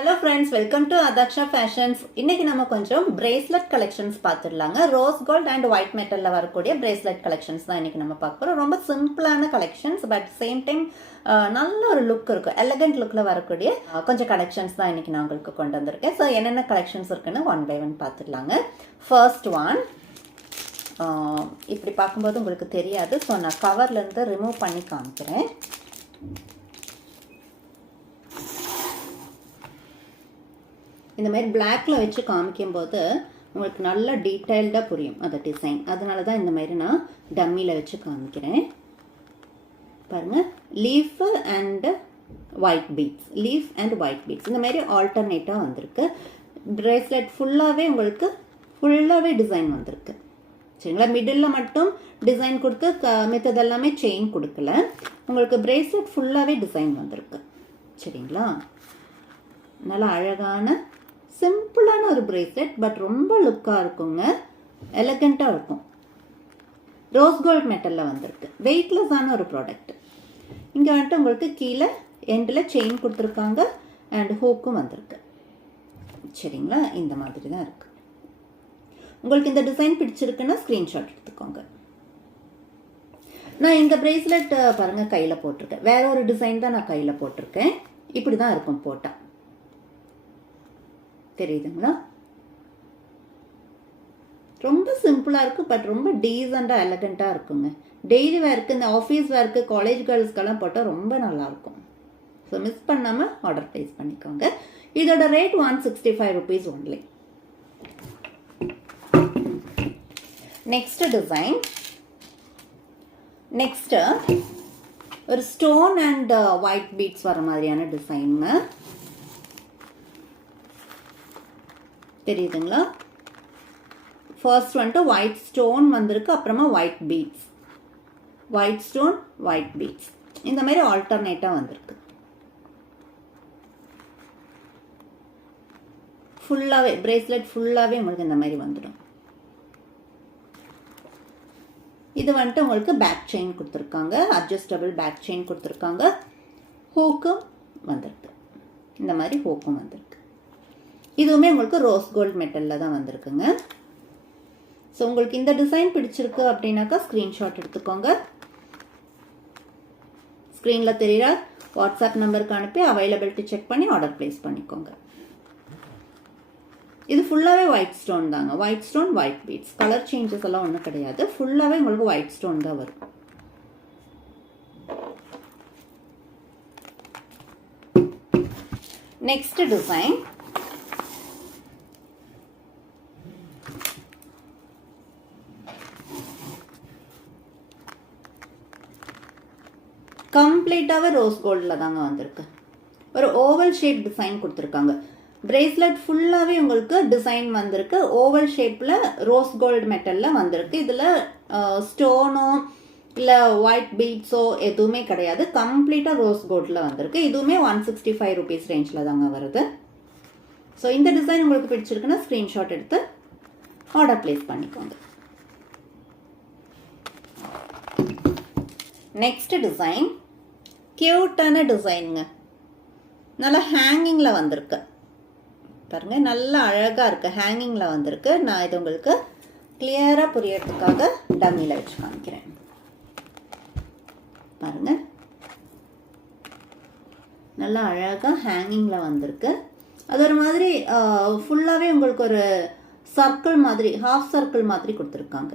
Hello friends, welcome to Adaksha Fashions. இன்னைக்கு நம்ம கொஞ்சம் bracelet collections பார்த்துடலாங்க. Rose gold and white metalல வரக்கூடிய bracelet collections தான் இன்னைக்கு நம்ம பார்க்க போறோம். ரொம்ப சிம்பிளான collections but same time நல்ல ஒரு லுக் இருக்கும். elegant லுக்ல வரக்கூடிய கொஞ்சம் collections தான் இன்னைக்கு நான் உங்களுக்கு கொண்டு வந்திருக்கேன். ஸோ என்னென்ன collections இருக்குன்னு ஒன் பை ஒன் பார்த்துடலாங்க. ஃபர்ஸ்ட் ஒன் இப்படி பார்க்கும்போது உங்களுக்கு தெரியாது. ஸோ நான் கவர்லேருந்து ரிமூவ் பண்ணி காமிக்கிறேன். இந்த மாதிரி பிளாக்ல வச்சு காமிக்கும் போது உங்களுக்கு நல்ல டீட்டெயில்டாக புரியும் அந்த டிசைன். அதனால தான் இந்த மாதிரி நான் டம்மியில் வச்சு காமிக்கிறேன். பாருங்கள், leaf and white beads, leaf and white beads இந்த மாதிரி ஆல்டர்னேட்டாக வந்திருக்கு. பிரேஸ்லெட் ஃபுல்லாகவே உங்களுக்கு ஃபுல்லாகவே டிசைன் வந்திருக்கு. சரிங்களா, மிடில் மட்டும் டிசைன் கொடுத்து மித்ததெல்லாமே செயின் கொடுக்கல. உங்களுக்கு பிரேஸ்லெட் ஃபுல்லாகவே டிசைன் வந்திருக்கு. சரிங்களா, நல்லா அழகான சிம்பிளான ஒரு பிரேஸ்லெட் பட் ரொம்ப லுக்காக இருக்குங்க, எலகண்ட்டாக இருக்கும். ரோஸ் கோல்ட் மெட்டலில் வந்திருக்கு. வெயிட்லெஸ்ஸான ஒரு ப்ராடக்ட். இங்கே வந்துட்டு உங்களுக்கு கீழே எண்டில் செயின் கொடுத்துருக்காங்க அண்ட் ஹூக்கும் வந்திருக்கு. சரிங்களா, இந்த மாதிரி தான் இருக்குது. உங்களுக்கு இந்த டிசைன் பிடிச்சிருக்குன்னா ஸ்க்ரீன்ஷாட் எடுத்துக்கோங்க. நான் இந்த பிரேஸ்லெட் பாருங்கள் கையில் போட்டிருக்கேன். வேற ஒரு டிசைன் தான் நான் கையில் போட்டிருக்கேன். இப்படி தான் இருக்கும் போட்டால். தெரியுதுங்களா, ரொம்ப சிம்பிளாக இருக்குது பட் ரொம்ப டீசெண்டாக எலகண்ட்டாக இருக்குங்க. டெய்லி வேர்க்கு, இந்த ஆஃபீஸ் வேர்க்கு, காலேஜ் கேர்ள்ஸ்க்கெல்லாம் போட்டால் ரொம்ப நல்லாயிருக்கும். ஸோ மிஸ் பண்ணாமல் ஆர்டர் ப்ளேஸ் பண்ணிக்கோங்க. இதோட rate 165 rupees only. Next design, next ஒரு ஸ்டோன் அண்ட் ஒயிட் பீட்ஸ் வர மாதிரியான டிசைனுங்க. தெரியுதுங்களா, ஃபர்ஸ்ட் வந்துட்டு ஒயிட் ஸ்டோன் வந்திருக்கு, அப்புறமா white beads, white stone white beads இந்த மாதிரி ஆல்டர்னேட்டாக வந்திருக்கு. ஃபுல்லாகவே பிரேஸ்லெட் ஃபுல்லாகவே உங்களுக்கு இந்த மாதிரி வந்துடும். இது வந்துட்டு உங்களுக்கு பேக் செயின் கொடுத்துருக்காங்க, அட்ஜஸ்டபிள் பேக் செயின் கொடுத்துருக்காங்க. ஹூக்கும் வந்திருக்கு, இந்த மாதிரி ஹூக்கும் வந்திருக்கு. இதுவுமே உங்களுக்கு ரோஸ் கோல்ட் மெட்டலில் தான் வந்திருக்குங்க. ஸோ உங்களுக்கு இந்த டிசைன் பிடிச்சிருக்கு அப்படின்னாக்கா ஸ்க்ரீன்ஷாட் எடுத்துக்கோங்க. ஸ்க்ரீனில் தெரியுற வாட்ஸ்அப் நம்பருக்கு அனுப்பி அவைலபிலிட்டி செக் பண்ணி ஆர்டர் ப்ளேஸ் பண்ணிக்கோங்க. இது ஃபுல்லாகவே ஒயிட் ஸ்டோன் தாங்க. White stone white beads, colour changes எல்லாம் ஒன்றும் கிடையாது. ஃபுல்லாகவே உங்களுக்கு ஒயிட் ஸ்டோன் தான் வரும். நெக்ஸ்ட் டிசைன், கம்ப்ளீட்டாகவே ரோஸ் கோல்டில் தாங்க வந்திருக்கு. ஒரு ஓவல் ஷேப் டிசைன் கொடுத்துருக்காங்க. பிரேஸ்லெட் ஃபுல்லாகவே உங்களுக்கு டிசைன் வந்திருக்கு. ஓவல் ஷேப்பில் ரோஸ் கோல்டு மெட்டலில் வந்திருக்கு. இதில் ஸ்டோனோ இல்லை ஒயிட் பீட்ஸோ எதுவுமே கிடையாது. கம்ப்ளீட்டாக ரோஸ் கோல்டில் வந்திருக்கு. இதுவுமே 165 rupees ரேஞ்சில் தாங்க வருது. ஸோ இந்த டிசைன் உங்களுக்கு பிடிச்சிருக்குன்னா ஸ்க்ரீன்ஷாட் எடுத்து ஆர்டர் ப்ளேஸ் பண்ணிக்கோங்க. நெக்ஸ்ட் டிசைன் கியூட்டான டிசைனுங்க. நல்லா ஹேங்கிங்கில் வந்திருக்கு. பாருங்கள், நல்லா அழகாக இருக்குது, ஹேங்கிங்கில் வந்திருக்கு. நான் இது உங்களுக்கு கிளியராக புரியறதுக்காக டம்மியில் வச்சு காமிக்கிறேன். பாருங்கள், நல்லா அழகாக ஹேங்கிங்கில் வந்திருக்கு. அது ஒரு மாதிரி ஃபுல்லாகவே உங்களுக்கு ஒரு சர்க்கிள் மாதிரி, ஹாஃப் சர்க்கிள் மாதிரி கொடுத்துருக்காங்க.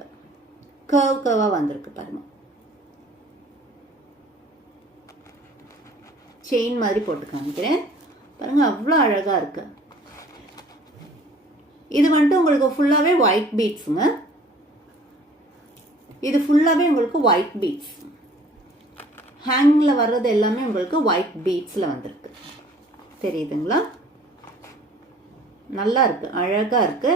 கர்வாக வந்திருக்கு பாருங்கள். செயின் மாதிரி போட்டு காமிக்கிறேன் பாருங்கள், அவ்வளோ அழகாக இருக்கு. இது வந்துட்டு உங்களுக்கு ஃபுல்லாகவே ஒயிட் பீட்ஸுங்க. இது ஃபுல்லாகவே உங்களுக்கு ஒயிட் பீட்ஸ். ஹேங்கில் வர்றது எல்லாமே உங்களுக்கு ஒயிட் பீட்ஸில் வந்திருக்கு. தெரியுதுங்களா, நல்லா இருக்கு, அழகாக இருக்கு.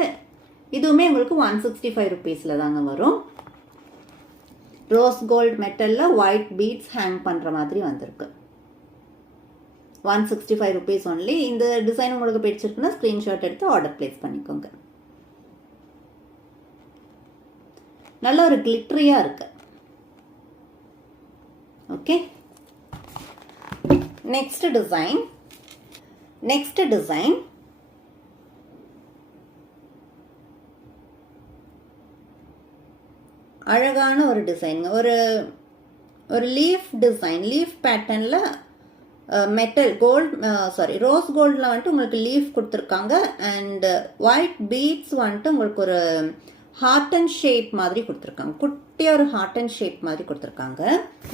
இதுவுமே உங்களுக்கு 165 rupeesல தாங்க வரும். ரோஸ் கோல்ட் மெட்டலில் ஒயிட் பீட்ஸ் ஹேங் பண்ணுற மாதிரி வந்திருக்கு. 165 rupees ஒன்லி. இந்த டிசைன் உங்களுக்கு பிடிச்சிருக்குன்னா ஸ்க்ரீன்ஷாட் எடுத்து ஆர்டர் ப்ளேஸ் பண்ணிக்கோங்க. நல்ல ஒரு கிளிட்டரியாக இருக்கு. Okay, next design next design அழகான ஒரு டிசைன், ஒரு லீஃப் டிசைன், லீஃப் பேட்டர்னில் மெட்டல் ரோஸ் கோல்டில் வந்துட்டு உங்களுக்கு லீஃப் கொடுத்துருக்காங்க. அண்ட் ஒயிட் பீட்ஸ் வந்துட்டு உங்களுக்கு ஒரு ஹார்ட் அண்ட் ஷேப் மாதிரி கொடுத்துருக்காங்க. குட்டியாக ஒரு ஹார்ட் அண்ட் ஷேப் மாதிரி கொடுத்துருக்காங்க.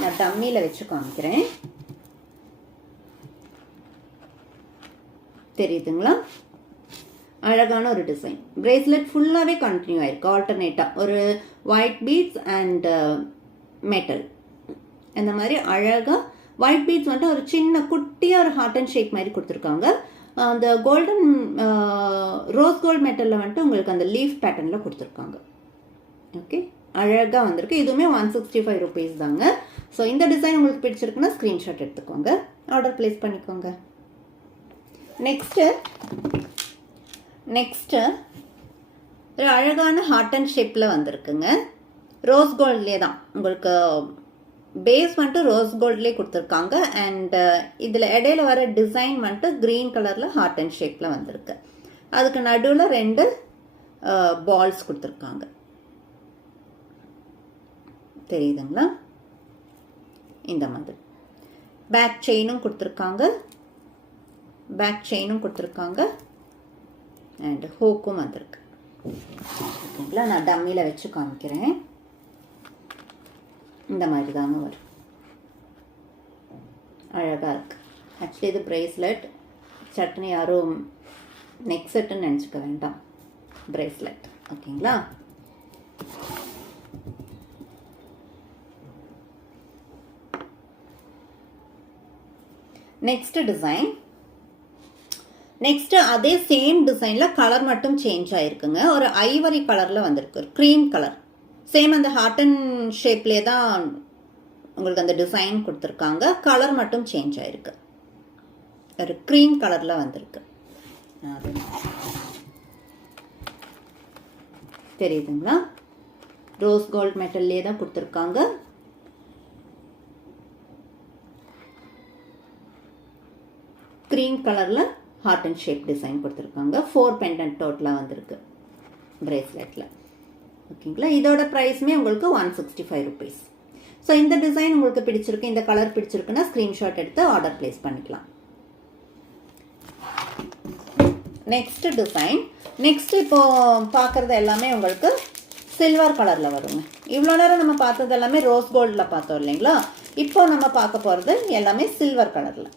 நான் டம்மியில் வச்சு காமிக்கிறேன். தெரியுதுங்களா? அழகான ஒரு டிசைன். பிரேஸ்லெட் ஃபுல்லாகவே கண்டினியூ ஆயிருக்கு. ஆல்டர்னேட்டாக ஒரு ஒயிட் பீட்ஸ் அண்ட் மெட்டல் இந்த மாதிரி அழகாக ஒயிட் பீட்ஸ் வந்துட்டு ஒரு சின்ன குட்டியாக ஒரு ஹார்ட் அண்ட் ஷேப் மாதிரி கொடுத்துருக்காங்க. அந்த கோல்டன் ரோஸ் கோல்ட் மெட்டலில் வந்துட்டு உங்களுக்கு அந்த லீஃப் பேட்டர்னில் கொடுத்துருக்காங்க. ஓகே, அழகாக வந்திருக்கு. இதுவுமே 165 rupees தாங்க. ஸோ இந்த டிசைன் உங்களுக்கு பிடிச்சிருக்குன்னா ஸ்க்ரீன்ஷாட் எடுத்துக்கோங்க, ஆர்டர் ப்ளேஸ் பண்ணிக்கோங்க. நெக்ஸ்ட்டு ஒரு அழகான ஹார்ட் அண்ட் ஷேப்பில் வந்திருக்குங்க. ரோஸ் கோல்ட்லேயே தான் உங்களுக்கு பேஸ் வந்துட்டு ரோஸ் கோல்ட்லேயே கொடுத்துருக்காங்க. அண்ட் இதில் இடையில வர டிசைன் வந்துட்டு க்ரீன் கலரில் ஹார்ட் அண்ட் ஷேப்பில் வந்திருக்கு. அதுக்கு நடுவில் 2 பால்ஸ் கொடுத்துருக்காங்க. தெரியுதுங்களா? இந்த மாதிரி பேக் செயினும் கொடுத்துருக்காங்க. அண்ட் ஹோக்கும் வந்திருக்கு. ஓகேங்களா? நான் டம்மியில் வச்சு காமிக்கிறேன். இந்த மாதிரி தாங்க வரும். அழகாக இருக்குது. ஆக்சுவலி இது பிரேஸ்லெட், சட்னி யாரும் நெக் செட்டுன்னு நினச்சிக்க வேண்டாம், பிரேஸ்லெட். ஓகேங்களா? நெக்ஸ்ட் அதே சேம் டிசைனில் கலர் மட்டும் சேஞ்ச் ஆகிருக்குங்க. ஒரு ஐவரி கலரில் வந்திருக்கு, ஒரு க்ரீம் கலர். சேம் அந்த ஹார்ட் அண்ட் ஷேப்லேயே தான் உங்களுக்கு அந்த டிசைன் கொடுத்துருக்காங்க. கலர் மட்டும் சேஞ்ச் ஆகிருக்கு, ஒரு க்ரீம் கலரில் வந்திருக்கு. தெரியுதுங்களா? ரோஸ் கோல்ட் மெட்டல்லே தான் கொடுத்துருக்காங்க. க்ரீம் கலரில் ஹார்ட் அண்ட் ஷேப் டிசைன் கொடுத்துருக்காங்க. 4 பெண்டன்ட் டோட்டலாக வந்திருக்கு பிரேஸ்லெட்டில். ஓகேங்களா? இதோட ப்ரைஸுமே உங்களுக்கு 165 rupees. ஸோ இந்த டிசைன் உங்களுக்கு பிடிச்சிருக்கு, இந்த கலர் பிடிச்சிருக்குன்னா ஸ்க்ரீன்ஷாட் எடுத்து ஆர்டர் ப்ளேஸ் பண்ணிக்கலாம். Next design. நெக்ஸ்ட் இப்போ பார்க்குறது எல்லாமே உங்களுக்கு சில்வர் கலரில் வருங்க. இவ்வளோ நேரம் நம்ம பார்த்தது எல்லாமே ரோஸ் கோல்டில் பார்த்தோம் இல்லைங்களா? இப்போ நம்ம பார்க்க போகிறது எல்லாமே சில்வர் கலரில்.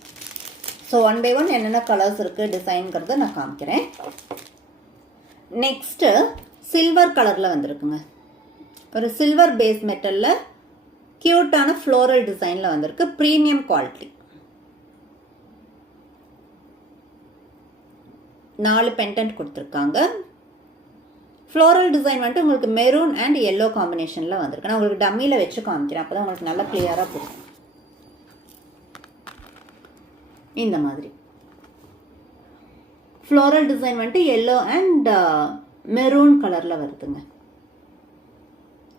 ஸோ 1 by 1 என்னென்ன கலர்ஸ் இருக்குது டிசைன்கிறத நான் காமிக்கிறேன். நெக்ஸ்ட்டு சில்வர் கலரில் வந்திருக்குங்க. ஒரு சில்வர் பேஸ் மெட்டலில் க்யூட்டான ஃப்ளோரல் டிசைனில் வந்திருக்கு. Premium quality. 4 பெண்டன்ட் கொடுத்துருக்காங்க. ஃப்ளோரல் டிசைன் வந்துட்டு உங்களுக்கு மெரூன் அண்ட் எல்லோ காம்பினேஷனில் வந்திருக்கு. நான் உங்களுக்கு டம்மியில் வச்சு காமிக்கிறேன், அப்போ தான் உங்களுக்கு நல்லா கிளியராக புரியும். இந்த மாதிரி ஃப்ளோரல் டிசைன் வந்துட்டு எல்லோ அண்ட் மெரூன் கலரில் வருதுங்க.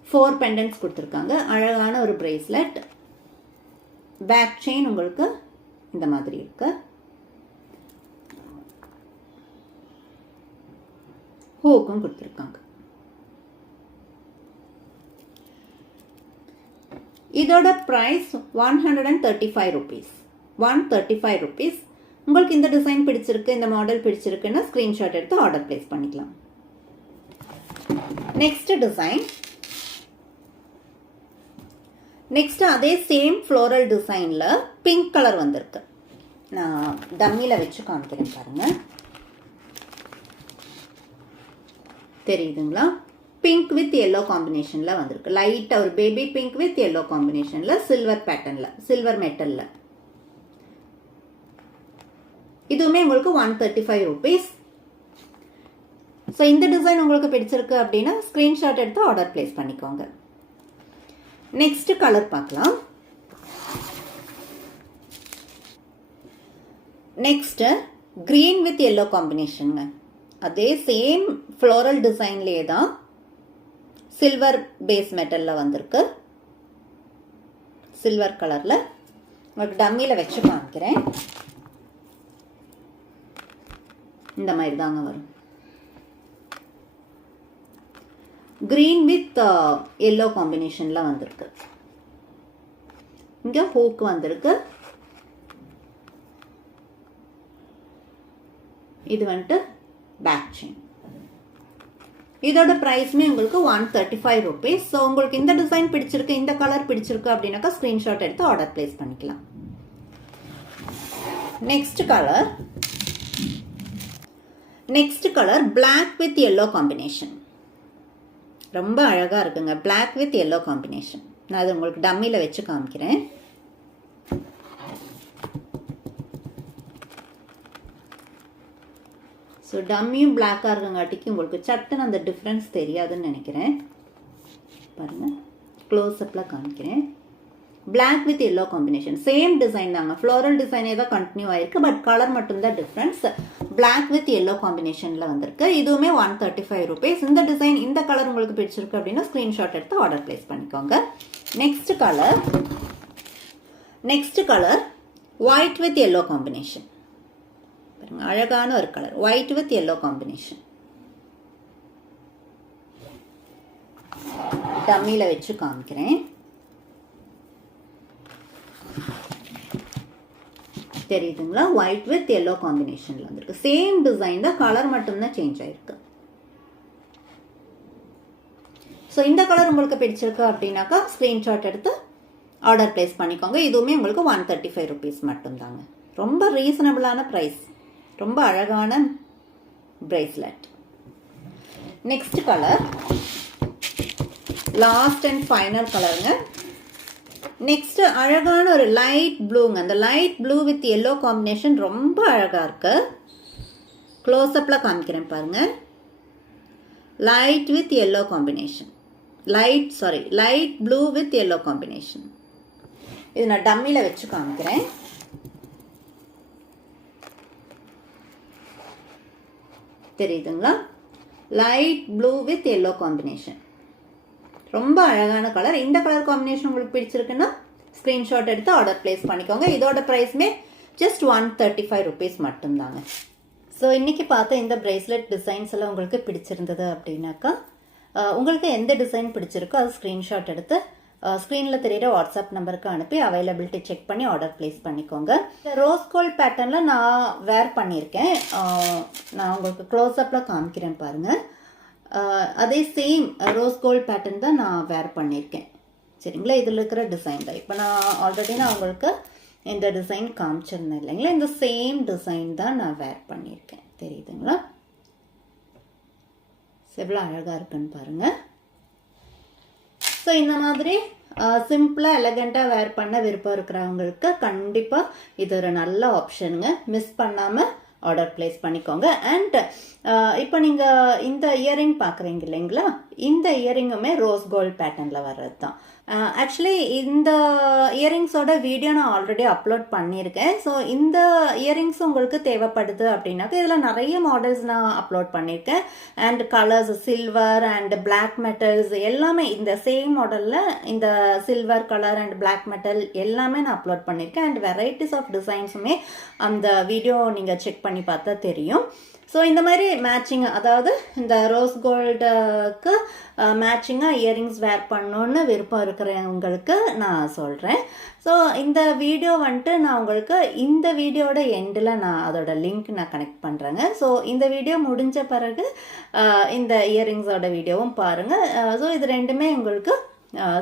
4 பெண்டன்ட்ஸ் கொடுத்துருக்காங்க. அழகான ஒரு பிரேஸ்லெட். பேக் செயின் உங்களுக்கு இந்த மாதிரி இருக்கு. ஹூக்கும் கொடுத்துருக்காங்க. இதோட ப்ரைஸ் 135 rupees. 135 rupees. உங்களுக்கு இந்த டிசைன் பிடிச்சிருக்கு, இந்த மாடல் பிடிச்சிருக்குன்னா ஸ்க்ரீன்ஷாட் எடுத்து ஆர்டர் ப்ளேஸ் பண்ணிக்கலாம். Next design. நெக்ஸ்ட் அதே சேம் ஃப்ளோரல் டிசைனில் பிங்க் கலர் வந்திருக்கு. நான் டம்மியில் வச்சு காமிக்கிறேன் பாருங்க. தெரியுதுங்களா? பிங்க் வித் எல்லோ காம்பினேஷனில் வந்திருக்கு. லைட்டாக ஒரு பேபி பிங்க் வித் எல்லோ காம்பினேஷனில் சில்வர் பேட்டர்னில், சில்வர் மெட்டலில். இதுவுமே உங்களுக்கு 135 rupees. ஸோ இந்த டிசைன் உங்களுக்கு பிடிச்சிருக்கு அப்படின்னா ஸ்க்ரீன்ஷாட் எடுத்து ஆர்டர் ப்ளேஸ் பண்ணிக்கோங்க. நெக்ஸ்ட் கலர் பார்க்கலாம். நெக்ஸ்ட் கிரீன் வித் எல்லோ காம்பினேஷனுங்க. அதே சேம் ஃப்ளோரல் டிசைன்லேயே தான் சில்வர் பேஸ் மெட்டலில் வந்திருக்கு. சில்வர் கலரில் உங்களுக்கு டம்மியில் வச்சு காமிக்கிறேன். இந்த மாதிரி தாங்க வரும். கிரீன் வித் எல்லோ காம்பினேஷன்ல வந்திருக்கு. இங்க ஹூக் வந்திருக்கு. இது வந்துட்டு பேக் செயின். இதோட ப்ரைஸ்மே உங்களுக்கு 135 rupees. ஸோ உங்களுக்கு இந்த டிசைன் பிடிச்சிருக்கு, இந்த கலர் பிடிச்சிருக்கு அப்படின்னாக்கா ஸ்க்ரீன்ஷாட் எடுத்து ஆர்டர் பிளேஸ் பண்ணிக்கலாம். Next colour black with yellow combination. ரொம்ப அழகாக இருக்குங்க. Black with yellow combination. நான் அது உங்களுக்கு டம்மியில் வச்சு காமிக்கிறேன். ஸோ டம்மியும் பிளாக்காக இருக்கங்காட்டிக்கு உங்களுக்கு சட்டுன்னு அந்த டிஃப்ரென்ஸ் தெரியாதுன்னு நினைக்கிறேன். பாருங்கள், க்ளோஸ்அப்பில் காமிக்கிறேன். Black with yellow combination. Same design தாங்க, ஃப்ளோரல் டிசைனே தான் கண்டினியூ ஆயிருக்கு. பட் கலர் மட்டும்தான் டிஃப்ரென்ஸ். பிளாக் வித் எல்லோ காம்பினேஷனில் வந்திருக்கு. இதுவுமே 135 rupees. இந்த டிசைன், இந்த கலர் உங்களுக்கு பிடிச்சிருக்கு அப்படின்னா ஸ்க்ரீன்ஷாட் எடுத்து ஆர்டர் பிளேஸ் பண்ணிக்கோங்க. Next colour white with yellow combination. அழகான ஒரு colour, white with yellow combination. டம்மியில வச்சு காமிக்கிறேன். தெரியுதுங்களா? ஒயிட் வித் எல்லோ காம்பினேஷன்ல வந்திருக்கு. சேம் டிசைன் தான், கலர் மட்டும்தான் சேஞ்ச் ஆயிருக்கு. ஸோ இந்த கலர் உங்களுக்கு பிடிச்சிருக்கு அப்படின்னாக்கா ஸ்க்ரீன்ஷாட் எடுத்து ஆர்டர் பிளேஸ் பண்ணிக்கோங்க. இதுவுமே உங்களுக்கு 135 rupees மட்டும்தாங்க. ரொம்ப ரீசனபிளான ப்ரைஸ். ரொம்ப அழகான bracelet. Next colour, last and final கலருங்க. நெக்ஸ்ட் அழகான ஒரு லைட் ப்ளூங்க. அந்த light blue with yellow combination ரொம்ப அழகா இருக்கு. க்ளோஸ்அப்ல காமிக்கிறேன் பாருங்க. Light with yellow combination. Light blue with yellow combination. இது நான் டம்மியில் வச்சு காமிக்கிறேன். தெரியுதுங்களா? Light blue with yellow combination. ரொம்ப அழகான கலர். இந்த கலர் காம்பினேஷன் உங்களுக்கு பிடிச்சிருக்குன்னா ஸ்க்ரீன்ஷாட் எடுத்து ஆர்டர் பிளேஸ் பண்ணிக்கோங்க. இதோட ப்ரைஸ்மே ஜஸ்ட் 135 rupees மட்டும்தாங்க. ஸோ இன்னைக்கு பார்த்த இந்த பிரேஸ்லெட் டிசைன்ஸ் எல்லாம் உங்களுக்கு பிடிச்சிருந்தது அப்படின்னாக்கா உங்களுக்கு எந்த டிசைன் பிடிச்சிருக்கோ அது ஸ்க்ரீன்ஷாட் எடுத்து ஸ்க்ரீனில் தெரியுற வாட்ஸ்அப் நம்பருக்கு அனுப்பி அவைலபிலிட்டி செக் பண்ணி ஆர்டர் பிளேஸ் பண்ணிக்கோங்க. இந்த ரோஸ் கோல்ட் பேட்டர்னில் நான் வேர் பண்ணியிருக்கேன். நான் உங்களுக்கு க்ளோஸ்அப்பில் காமிக்கிறேன் பாருங்கள். அதே சேம் ரோஸ் கோல்ட் பேட்டர்ன் தான் நான் வேர் பண்ணியிருக்கேன். சரிங்களா? இதில் இருக்கிற டிசைன் தான். இப்போ நான் உங்களுக்கு இந்த டிசைன் காமிச்சிருந்தேன் இல்லைங்களா? இந்த சேம் டிசைன் தான் நான் வேர் பண்ணியிருக்கேன். தெரியுதுங்களா? எவ்வளோ அழகாக இருக்குன்னு பாருங்கள். ஸோ இந்த மாதிரி சிம்பிளாக எலகண்ட்டாக வேர் பண்ண விருப்பம் இருக்கிறவங்களுக்கு கண்டிப்பாக இது ஒரு நல்ல ஆப்ஷனுங்க. மிஸ் பண்ணாமல் ஆர்டர் பிளேஸ் பண்ணிக்கோங்க. அண்ட் இப்போ நீங்கள் இந்த இயரிங் பார்க்குறீங்க இல்லைங்களா? இந்த இயரிங்குமே ரோஸ் கோல்ட் பேட்டர்னில் வர்றது தான். ஆக்சுவலி இந்த இயரிங்ஸோட வீடியோ நான் ஆல்ரெடி அப்லோட் பண்ணியிருக்கேன். ஸோ இந்த இயரிங்ஸ் உங்களுக்கு தேவைப்படுது அப்படின்னாக்க இதில் நிறைய மாடல்ஸ் நான் அப்லோட் பண்ணியிருக்கேன். And colours, silver and black metals எல்லாமே இந்த சேம் மாடலில் இந்த silver colour and black metal எல்லாமே நான் அப்லோட் பண்ணியிருக்கேன். அண்ட் வெரைட்டிஸ் ஆஃப் டிசைன்ஸுமே அந்த வீடியோ நீங்கள் செக் பண்ணி பார்த்தா தெரியும். ஸோ இந்த மாதிரி மேட்சிங், அதாவது இந்த ரோஸ் கோல்டுக்கு மேட்சிங்காக இயரிங்ஸ் வேர் பண்ணணுன்னு விருப்பம் இருக்கிறவங்களுக்கு நான் சொல்கிறேன். ஸோ இந்த வீடியோ வந்துட்டு நான் உங்களுக்கு இந்த வீடியோட எண்டில் நான் அதோட லிங்க் நான் கனெக்ட் பண்ணுறேங்க. ஸோ இந்த வீடியோ முடிஞ்ச பிறகு இந்த இயரிங்ஸோட வீடியோவும் பாருங்கள். ஸோ இது ரெண்டுமே உங்களுக்கு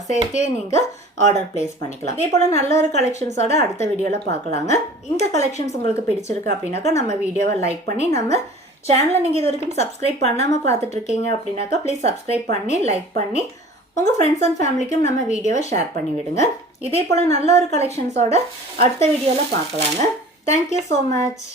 சேர்த்தே நீங்கள் ஆர்டர் பிளேஸ் பண்ணிக்கலாம். இதே போல் நல்ல ஒரு கலெக்ஷன்ஸோட அடுத்த வீடியோவில் பார்க்கலாங்க. இந்த கலெக்ஷன்ஸ் உங்களுக்கு பிடிச்சிருக்கு அப்படின்னாக்கா நம்ம வீடியோவை லைக் பண்ணி, நம்ம சேனலை நீங்கள் இது வரைக்கும் சப்ஸ்கிரைப் பண்ணாமல் பார்த்துட்ருக்கீங்க அப்படின்னாக்கா ப்ளீஸ் சப்ஸ்கிரைப் பண்ணி லைக் பண்ணி உங்கள் ஃப்ரெண்ட்ஸ் அண்ட் ஃபேமிலிக்கும் நம்ம வீடியோவை ஷேர் பண்ணி விடுங்க. இதே போல் நல்ல ஒரு கலெக்ஷன்ஸோட அடுத்த வீடியோவில் பார்க்கலாங்க. Thank you so much.